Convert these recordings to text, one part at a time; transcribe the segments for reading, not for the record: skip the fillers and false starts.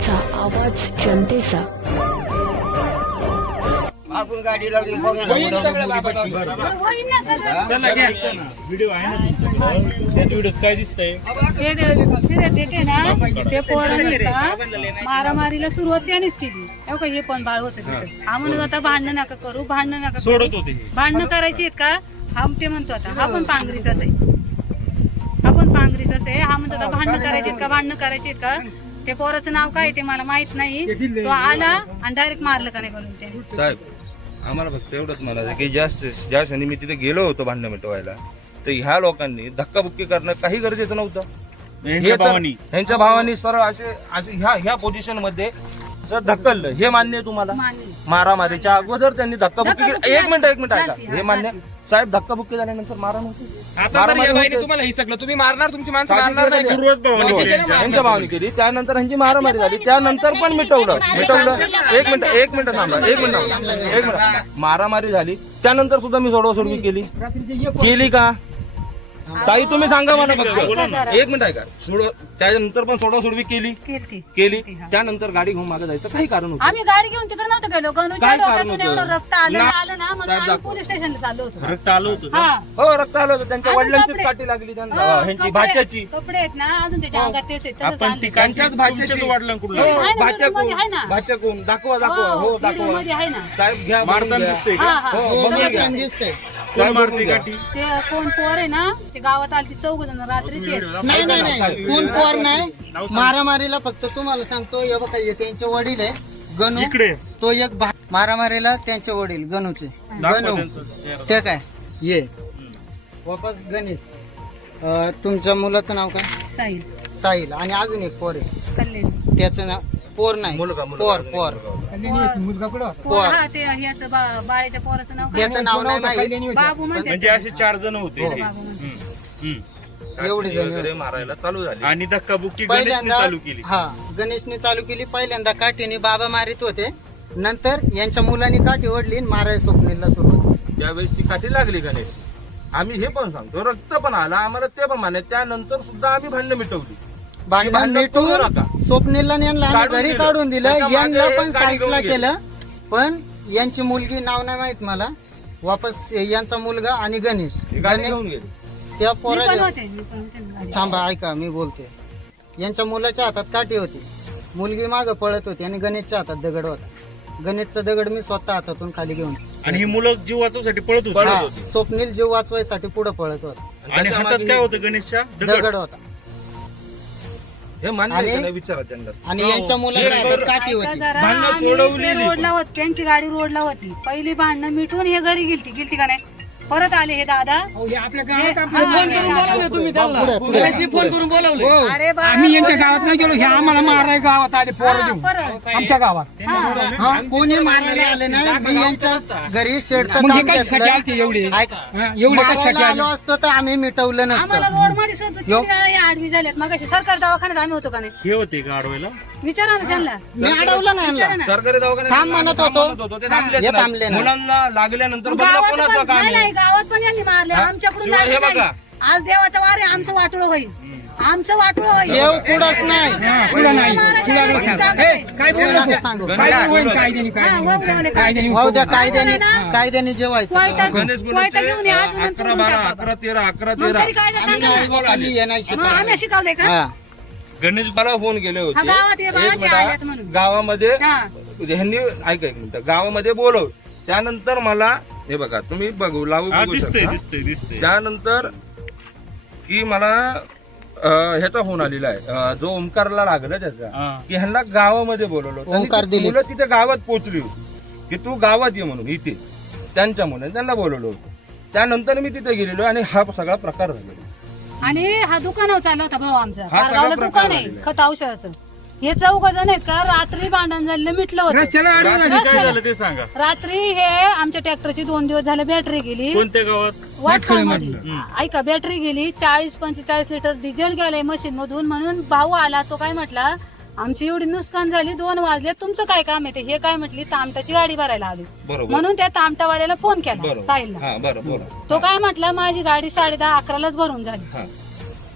माझा आवाज जनतेचा. आपण गाडी लावली चला घ्या व्हिडिओ आहे ना तुमच्याकडे त्या व्हिडिओत काय दिसतंय देते ना ते पोरांनी का मारामारीला सुरुवात त्यानेच केली. हो का हे पण बाळ होतं तिथं. हा म्हणत आता भांडणं नका करू, भांडणं नका करू. सोडत होते भांडणं करायची आहेत का? हा ते म्हणतो आता हा पण पांगरीचाच आहे, हा पण पांगरीचाच आहे. हा म्हणतो आता भांडणं करायची का, भांडणं करायची आहेत का? ते पोराचं नाव काय ते मला माहित नाही. तो आला आणि डायरेक्ट मारलं का नाही बोलून ते साहेब आम्हाला फक्त एवढंच म्हणायचं की ज्या क्षणी मी तिथे गेलो होतो भांडणं मिटवायला तर ह्या लोकांनी धक्काबुक्की करणं काही गरजेचं नव्हतं. ह्यांच्या भावानी सरळ असे ह्या पोझिशन मध्ये जर ढकललं हे मान्य आहे तुम्हाला? मारामारीच्या अगोदर त्यांनी धक्काबुक्की केली. एक मिनिट ऐका, हे मान्य साहेब. धक्काबुक्की झाल्यानंतर मारा नव्हती. तुम्हाला हे सगळं तुम्ही मारणार, तुमची माणसं मारणार नाही. यांच्या भावानी केली, त्यानंतर ह्यांची मारामारी झाली, त्यानंतर पण मिटवलं. एक मिनिट थांबा. मारामारी झाली त्यानंतर सुद्धा मी सोडवासोडवी केली का? ताई तुम्ही सांगा मला फक्त. एक मिनिट ऐका. त्यानंतर पण सोडवासोडवी केली. त्यानंतर गाडी घेऊन मागे जायचं काही कारण होतं? आम्ही गाडी घेऊन तिकडे नव्हतं गेलो. गणूच्या डोक्यातून एवढं रक्त आलं ना म्हणून आम्ही पोलीस स्टेशनला चाललो होतो. रक्त आलं होतं हा हो रक्त आलं होतं. त्यांच्या वडिलांचीच काठी लागली त्यांना, ह्यांची भाच्याची. कपडे आहेत ना अजून त्याच्या अंगात तेच आहेत. त्याचं आपण चाललंय. त्यांच्याच भाच्याची. वडिलांकडून भाच्या कोण दाखवा हो दाखवा मध्ये आहे ना. साहेब घ्या मारताना दिसतंय का? हा. दिसतंय. काय मारते गाठी? ते कोण पोर आहे ना ते गावात आली 4 जण रात्रीच येत. नाही कोण पोर नाही. मारामारीला फक्त तुम्हाला सांगतो हे बघा हे त्यांचे वडील आहे गणू. इकडे तो एक मारामारीला त्यांचे वडील गणूचे गणू ते काय ये वापस गणेश. तुमच्या मुलाचं नाव काय? साहिल साहिल. आणि अजून एक पोर आहे चालले त्याचं नाव पोर नाही पोर हा ते ह्याचं बाळाच्या पोराचं नाव काय? त्याचं नाव नाही माहित. बाबू म्हणते. म्हणजे असे 4 जण होते बाबू म्हणते. एवढे जण वगैरे मारायला चालू झाली. आणि धक्काबुक्की गणेशने चालू केली. हा गणेशने चालू केली. पहिल्यांदा काठीने बाबा मारित होते, नंतर यांच्या मुलांनी काठी ओढली आणि मारायला स्वप्नीलला सुरुवात. त्यावेळेस ती काठी लागली गणेश. आम्ही हे पण सांगतो रक्त पण आला आम्हाला, ते पण मान्य. त्यानंतर सुद्धा आम्ही भांडणं मिटवली. भांडण मिटून स्वप्नीलला यांना आम्ही घरी काढून दिलं. यांना पण साईडला केलं. पण यांची मुलगी नाव नाही माहित मला. वापस यांचा मुलगा आणि गणेश गाडी घेऊन गेली. त्या मी पण पोराच्या होते ना गाडीत. थांबा ऐका मी बोलते. यांच्या मुलाच्या हातात काठी होती, मुलगी मागं पळत होती आणि गणेशच्या हातात दगड होता. गणेशचा दगड मी स्वतः हातातून खाली घेऊन आणि ही मुलं जीव वाचवण्यासाठी पळत होती. स्वप्नील जीव वाचवायसाठी पुढे पळत होता. आणि हातात काय होतं गणेशच्या? दगड होता. हे मान्य आहे का नाही विचारा त्यांना. आणि यांच्या मुलाच्या हातात काठी ऐका होती. जरा, भांडणं आम्ही सोडवलेली इकडे रोडला होती, त्यांची गाडी रोडला होती. पहिली भांडणं मिटून हे घरी गेलती का नाही. परत आले हे दादा. आपल्या हे- गावात हा, फोन करून बोलावले तुम्ही त्यांना. गणेशने फोन करून बोलावले. अरे बाबा, आम्ही यांच्या गावात नाही गेलो. हे आम्हाला माराय गावात आले पोरं हा, घेऊन परत. आमच्या गावात. हा. कोणी मारायला आलं नाही. मी यांच्या घरी शेडचं मग हे काम कशासाठी घेतलं. आलते एवढे? ऐका, हा, एवढे कशासाठी मारायला आले? आलो असतो तर आम्ही मिटवलं आम्हाला नसतं. रोड मध्ये सुद्धा किती वेळा हे आडवी झालेत. मग सरकारी दवाखान्यात आम्ही होतो का नाही? हे होते का अडवायला? विचारा ना त्यांना. मी अडवलं नाही विचारा यांना. ना. सरकारी दवाखान्यात थांब म्हणत होतो. ते थांबलेच हे नाही. थांबले नाही. मुलांना लागल्यानंतर बघा गावात कोणाचं पण काम नाही, आहे. नाही, गावात पण यांनी मारले. हा? आमच्याकडून शिवाय हे लागलं नाही. बघा. आज देवाचा वार आहे. आमचं वाटोळं होईल. आमचं वाटोळं होईल. देव कुठंच नाही. तुला नाही. मारायचं तुला नाही, नाही. जागा ए, नाही. काय बोलू नका नको. सांगू. काय होईल कायद्याने हा, वाहू द्या म्हणे, कायद्याने वाहू द्या. कायद्याने कायद्याने जेवायचं. गणेश कोयता घेऊन ये, आज नंतर 11 12 11 13 11 मग 13 तरी काय आम्ही सांगा आई बापांनी हे नाही ना. मग आम्ही शिकवलं. शिकवलंय का? हा. गणेश मला फोन केले होते. हा, गावात हे बाळा एक ते मिनिट, आल्यात म्हणून. गावामध्ये हा. ह्यांनी ऐका एक मिनिट गावामध्ये बोलव. त्यानंतर मला हे बघा तुम्ही बघू लावू हा बघू दिसतंय शकता. दिसतंय. त्यानंतर की मला ह्याचा फोन आलेला आहे जो ओमकारला लागला त्याचा हा. की ह्यांना गावामध्ये बोलवलं. ओंकार त्यांनी ती दिलीप. मुलं तिथे गावात पोहोचली होती की तू गावात ये म्हणून इथे त्यांच्या मुलांनी त्यांना बोलवलं होतं. त्यानंतर मी तिथे गेलेलो आणि हा सगळा प्रकार झालेला. आणि हा दुकानावर चालला होता भाऊ आमचा. हा सगळा पारगावला प्रकार दुकान आहे झालेला आहे. खत औषधाचं. हे 4 जण आहेत का रात्री भांडण झालेलं मिटलं होतं. रस्त्याला अडवलं रात्री नाही. काय झालं ते सांगा. रात्री हे आमच्या ट्रॅक्टरची 2 दिवस झाले बॅटरी गेली. कोणत्या गावात? वाटकामध्ये. ऐका बॅटरी गेली. 40-45 लिटर डिझेल गेलंय मशीन मधून. म्हणून भाऊ आला. तो काय म्हटला आमची एवढी नुकसान झाली 2 वाजले तुमचं काय काम आहे ते. हे काय म्हटली तामटाची गाडी भरायला आली. बरोबर म्हणून त्या तामटावाल्याला फोन केला बरोबर साहिलला. हा बरं बोला. तो काय म्हटला माझी गाडी 10:30-11लाच भरून झाली. हा.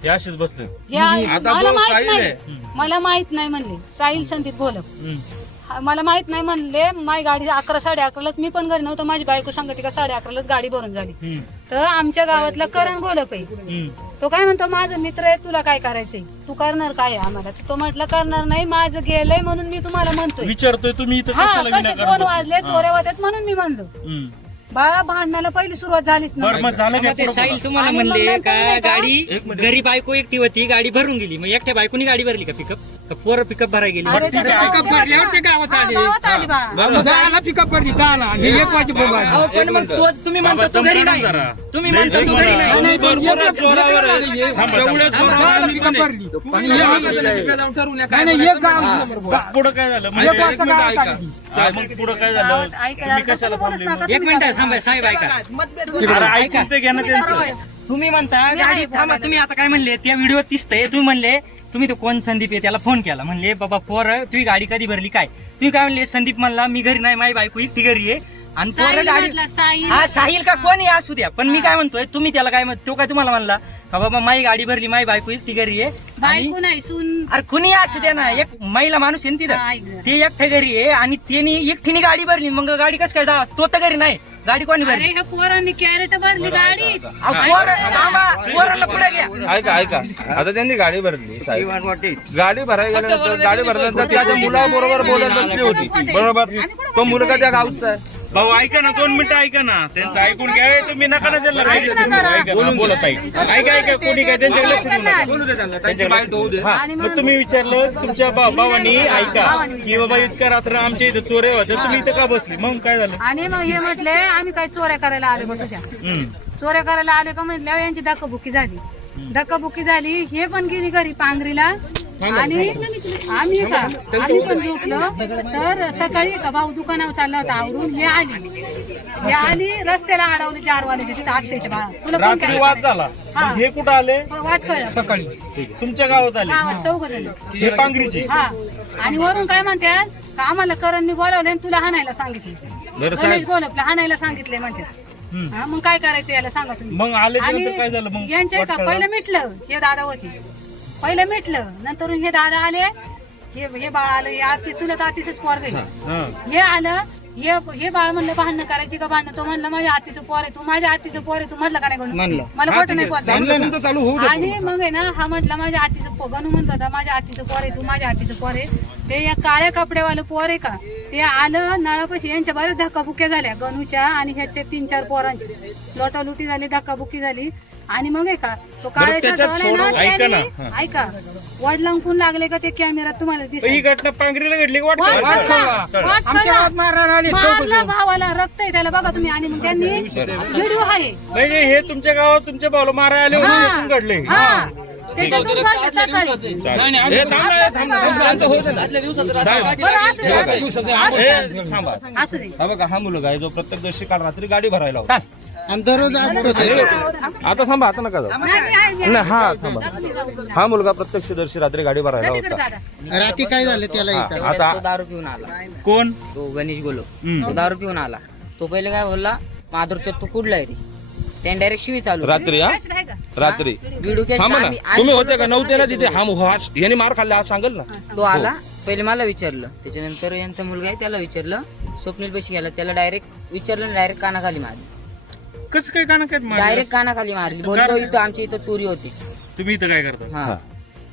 हे असेच बसले हे आहे. आता मला जो माहित साहिल नाही आहे. मला माहित नाही म्हणले साहिल संदीप बोलप मला माहित नाही म्हणले माझी गाडी 11 11:30लाच मी पण घरी नव्हतं माझी बायको सांगते का 11:30लाच गाडी भरून झाली तर आमच्या गावातला करण गोलप आहे तो काय म्हणतो माझा मित्र आहे तुला काय करायचंय तू करणार काय आहे आम्हाला तो म्हटलं करणार नाही माझं गेलंय म्हणून मी तुम्हाला म्हणतोय विचारतोय तुम्ही इथं हा कशाला कसे विनाकारण 2 वाजले चोऱ्या होत्यात म्हणून मी म्हणलो बाळा भांडणाला पहिली सुरुवात झालीच बरं, मग झालं काय? ते साहिल तुम्हाला आणि मग म्हणले नंतर का नाही का? गाडी घरी बायको एकटी होती गाडी भरून गेली मग एकट्या बायकोनी गाडी भरली का पिकअप का पोरं पिकअप भरायला गेली अरे त्याचं पिकअप भरल्यावर ते गावात हा, आले. गावात आली बाळा दहाला पिकअप भरली 10ला हे 1 वाजेपर्यंत अहो, पण मग तुम्ही म्हणता तू घरी नाही तुम्ही म्हणता तू घरी नाही नाही, पण भरपूर एक- जोरावर आहे. एक- एक- थांबा, एवढ्या थांबा. जोरावर थांबा. पिकअप भरली. आणि हे आम्हाला तिकडे जाऊन ठरवूया काय करायचं. पुढं काय झालं एक म्हणजे वाजता मिनिट गावात ऐका. आली. मग पुढं काय झालं गावात ऐका तुम्ही जरा, कशाला तसं बोलूच थांबले नका एक तुम्ही मिनिट जरा. थांबा साहेब ऐका अरे ऐकून ते घ्या ना त्यांचं तुम्ही म्हणता मी गाडी आहे थांबा बोलायला. तुम्ही आता काय म्हणले त्या व्हिडिओ दिसतंय तुम्ही म्हणले तुम्ही तो कोण संदीप आहे त्याला फोन केला म्हणले बाबा पोरं तुझी गाडी कधी भरली काय तुम्ही काय म्हणले संदीप म्हणला मी घरी नाही माझी बायको ती घरी आहे आणि पोरं साहिल गाडी म्हटलं, साहिल. हा साहिल का कोणी असू द्या पण मी काय म्हणतोय तुम्ही त्याला काय तो काय तुम्हाला म्हणला का बाबा माझी गाडी भरली माझी बायको ती घरी आहे आणि बायको नाही सून अरे कुणी असू द्या ना एक महिला माणूस आहे ना हा, तिथं ऐक. ते एकट्या घरी आहे आणि त्यांनी एकटीने गाडी भरली मग गाडी कसं काय जावा तो तर घरी नाही गाडी कोणी अरे भरली ह्या पोरांनी कॅरेट भरली गाडी अहो, पोराला पुढे घ्या ऐका ऐका आता त्यांनी गाडी भरली साहेब. गाडी भरायला गेल्यानंतर गाडी भरल्यानंतर त्याच्या मुलाबरोबर बोलत बसली होती बरोबर तो मुलगा त्या गावचा आहे भाऊ ऐका ना 2 मिनिटं ऐका ना त्यांचं ऐकून घ्या तुम्ही नका ना त्यांना ऐक ना जरा. ऐका ना, बोलत ऐका ऐका कोणी काय त्यांच्याकडे लक्ष देऊ नका. बोलू दे त्यांना त्यांची बाईट होऊ दे हा, आणि मग मग- तुम्ही विचारलं तुमच्या भावानी ऐका भावानी की बाबा इतक्या रात्र आमच्या इथं चोऱ्या होत्या तुम्ही इथं का बसली मग काय झालं आणि मग हे म्हटले आम्ही काय चोऱ्या करायला आलो का तुझ्या हम्म. चोऱ्या करायला आले का म्हटल्यावर यांची धक्काबुक्की झाली धक्काबुक्की झाली हे पण गेली घरी पांगरीला आणि आम्ही पण झोपलो तर सकाळी का भाऊ दुकानावर चालला होता आवरून हे आली रस्त्याला अडवली 4 वाजेचे तिथं अक्षयच्या बाळा तुला फोन रात्री वाद झाला हा. मग हे कुठं आले वाट कळलं सकाळी तुमच्या गावात आले गावात 4 जण हे पांगरीचे हा आणि वरून काय म्हणतात का आम्हाला करणनी बोलावले आणि तुला हाणायला सांगितले बरं गणेश गोलपला हाणायला सांगितले म्हणतात हा मग काय करायचं याला सांगा तुम्ही मग आल्याच्या आणि नंतर काय झालं मग यांचे का पहिलं मिटलं हे दादा होते पहिलं मिटलं नंतर हे दादा आले हे बाळ आलं हे आती चुलत आतीच पोर गेले हा. हे आलं हे बाळ म्हणलं भांडणं करायची का भांडणं तो म्हणलं माझ्या आतीचं पोर आहे तू माझ्या आतीचं पोर आहे तू म्हटलं का नाही गणू म्हणलं. मला खोटं नाही बोलता तुमचं चालू होऊ दे आणि मग आहे ना हा म्हटला माझ्या आतीचं गणू म्हणत होता माझ्या आतीचं पोर आहे तू माझ्या आतीचं पोर आहे ते या काळ्या कपड्यावालं पोर आहे का ते आलं नळापाशी यांच्या बऱ्याच धक्काबुक्क्या झाल्या गणूच्या आणि ह्याचे 3-4 पोरांची लोटालुटी झाली धक्काबुक्की झाली आणि मग आहे का तो काळे त्याच्यात शर्टवाला आहे सोडून- ऐका ना. त्यांनी- ऐका वडिलांकून लागले का ते कॅमेऱ्यात तुम्हाला ही दिसत घटना पांगरीला घडली का वाट वाटतं? पडला. वाट आमच्या गावात पडला. मारणार आले मारला भावाला रक्त आहे त्याला बघा तुम्ही आणि मग त्यांनी व्हिडिओ आहे म्हणजे हे तुमच्या गावात तुमच्या भावाला मारायला आले हा. होते इथून घडले हा त्याच्यातून घडलं सकाळी हे थांब ना, थांब ना, त्यांचं होऊ दे ना. साहेब, बरं असू दे, असू दे, असू हे दे. थांबा असू दे हा बघा हा मुलगा आहे जो प्रत्यक्षदर्शी काल रात्री गाडी भरायला होता. आणि दररोज असतो त्याच्यात. आता थांबा आता नका जाऊ नाही, नाही, नाही हा थांबा हा मुलगा प्रत्यक्षदर्शी रात्री गाडी भरायला तिकडे होता दादा रात्री काय झालं त्याला विचार आता तो दारू पिऊन आला कोण तो गणेश गोलो हम्म. तो दारू पिऊन आला तो पहिले काय बोलला माधुरच्या तू कुठला आहे रे त्याने डायरेक्ट शिवी चालू रात्री हा कॅसेट आहे का रात्री व्हिडिओ कॅसेट थांबा ना आम्ही- तुम्ही होते का नव्हते ना तिथे हा याने मार खाल्ला आज सांगेल ना तो आला पहिले मला विचारलं त्याच्यानंतर यांचा मुलगा आहे त्याला विचारलं स्वप्नील पैसे गेला त्याला डायरेक्ट विचारलं डायरेक्ट कानाखाली मारली कसं काय काना काय डायरेक्ट कानाखाली मारली बोलतो इथं आमच्या इथं चोरी होती तुम्ही इथं काय करता हा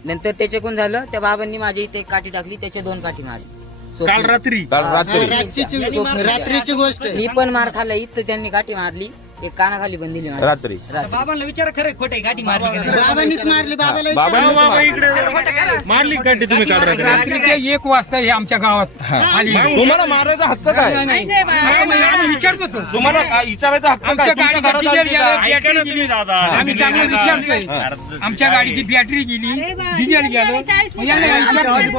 नंतर त्याच्याकडून झालं त्या बाबांनी माझ्या इथे एक काठी टाकली त्याच्या 2 काठी मारली काल स्वप्नील. रात्री काल रात्री रात्रीची गोष्ट आहे. मी पण मार खाल्ला इथं त्यांनी काठी मारली एक कानाखाली पण दिली मला रात्री बाबांना विचार खरं खोटे गाठी मारली का? बाबांनीच मारली बाबाला बाबा विचारलं. बाबा इकडे मारली काढली तुम्ही काल रात्री रात्रीचे 1 वाजता हे आमच्या गावात आली तुम्हाला मारायचा हक्क काय नाही. नाही, बाळा. हा, म्हणजे आम्ही विचारत होतो तुम्हाला विचारायचा हक्क काय आमच्या तुमच्या गाडीचा घरात डिझेल आली गेला, का? ऐका ना तुम्ही दादा आम्ही चांगलं विचारतोय आमच्या गाडीची बॅटरी गेली अरे बाळा, डिझेल गेलो 40 मग यांना विचारतोय.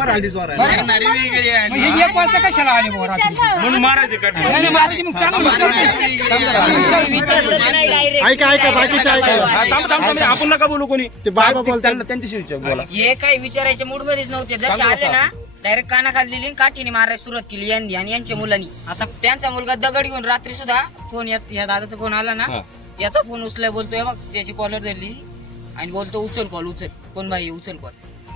मग हे 1 वाजता कशाला आले बुवा रात्री म्हणून मारायचे काढले यांनी मारली मग चांगलं विचारतोय. हा, थांब, थांब, थांब, आपण नका बोलू कोणी बाबा बोलताना त्यांच्याशी विचार बोला हे काही विचारायच्या मूड मध्येच नव्हते जसे आले ना डायरेक्ट कानाखाली दिली आणि काठीने मारायला सुरुवात केली यांनी आणि यांच्या मुलांनी आता त्यांचा मुलगा दगड घेऊन रात्री सुद्धा फोन या दादाचा फोन आला ना हा. याचा फोन उचलाय बोलतोय मग त्याची कॉलर धरली आणि बोलतो उचल कॉल उचल, कोण बाई उचल कॉल.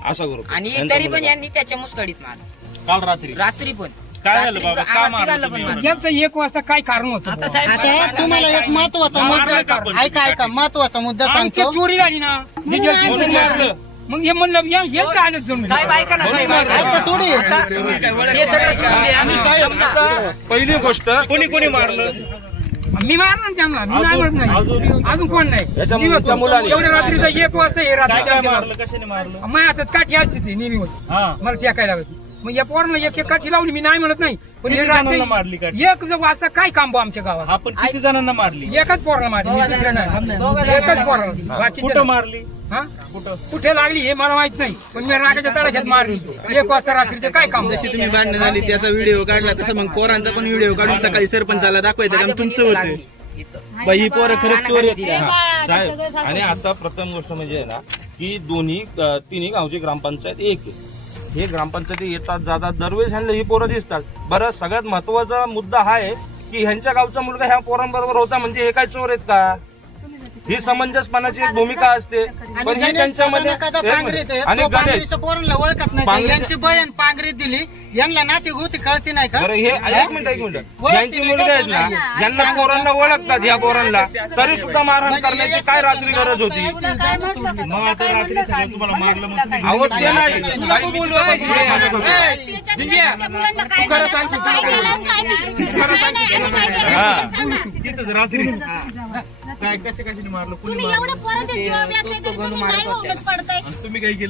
असं करू आणि यांचा तरी पण मुलगा. यांनी त्याच्या मुस्कडीत मारलं काल रात्री रात्री पण. काय झालं बाबा का आम्हाला मारलं तिघांना पण तुम्ही मारलं. यांचं 1 वाजता काय कारण होतं आता बुवा? साहेब आता तुम्हाला एक महत्वाचा मुद्दा ऐका महत्वाचा मुद्दा आमची सांगतो. चोरी झाली ना डिझेलची म्हणून मारलं. मग हे म्हणलं हेच राहिलं जणू. साहेब ऐका ना साहेब ऐका. असं थोडी आता हे सगळं सोडून द्या. आणि साहेब आता पहिली गोष्ट कोणी कोणी मारलं मी मारणार त्यांना, मी नाही म्हणत नाही. अजून कोण नाही. याच्या मी होतो. मुलाने. एवढ्या रात्रीचा 1 वाजता हे काय रात्री काय आमच्या मारलं कशाने मारलं घरात. माझ्या हातात काठी असते नेहमी होती, हा मला टेकायला होती. मग या पोरांना एक काठी लावली, मी नाही म्हणत नाही, पण किती हे जणांना मारली रात्री काठी? 1 वाजता काय काम बा आमच्या गावात. आपण किती जणांना मारली एकच पोराला मारली, मी दुसऱ्या नाही. एकच पोराला, बाकीचे कुठं नाही. मारली हा? कुठं कुठे लागली हे मला माहित नाही, पण मी रागाच्या तडाख्यात मारली. 1 वाजता रात्रीचं काय काम. जशी तुम्ही भांडणं झाली त्याचा व्हिडिओ काढला तसं मग पोरांचा पण व्हिडिओ काढून सकाळी सरपंचाला दाखवायचं कारण तुमचं होतं बाई ही पोरं खरंच चोर आहेत. हा, साहेब आणि आता प्रथम गोष्ट म्हणजे आहे ना की तिन्ही गावची ग्रामपंचायत एक आहे. हे ग्रामपंचायती येतात जातात दरवेळेस ह्यांना ही पोरं दिसतात. बरं सगळ्यात महत्वाचा मुद्दा हा आहे की ह्यांच्या गावचा मुलगा ह्या पोरांबरोबर होता म्हणजे हे काय चोर आहेत का? ही समंजसपणाची एक भूमिका असते. आणि पण ही गणेश त्यांच्यामध्ये सदानकदा एक पांगरीत मिनिट. आहे. आणि तो गणेश पांगरीच्या पोरांना ओळखत नाही का? पांगरीच्या- यांची बहीण पांगरीत दिली, यांना नाती गोती कळती नाही का? बरं हे एक मिनिट यांची मुलगी आहेत ना ज्यांना पोरांना ओळखतात ह्या पोरांना तरी सुद्धा मारहाण करण्याची काय रात्री गरज होती? मग आता रात्री सगळं तुम्हाला मारलं मग तुम्ही आवड ते नाही नको बोलू, ए, जिंग्या, तू खरं सांग की तिथंच रात्री काय कशाने मारलं कुणी तुम्ही मारलं एवढं पोराच्या जीवा तो- तो तरी गणू तुम्ही मारत नाही होता. होऊनच पडताय. आणि तुम्ही काय केलं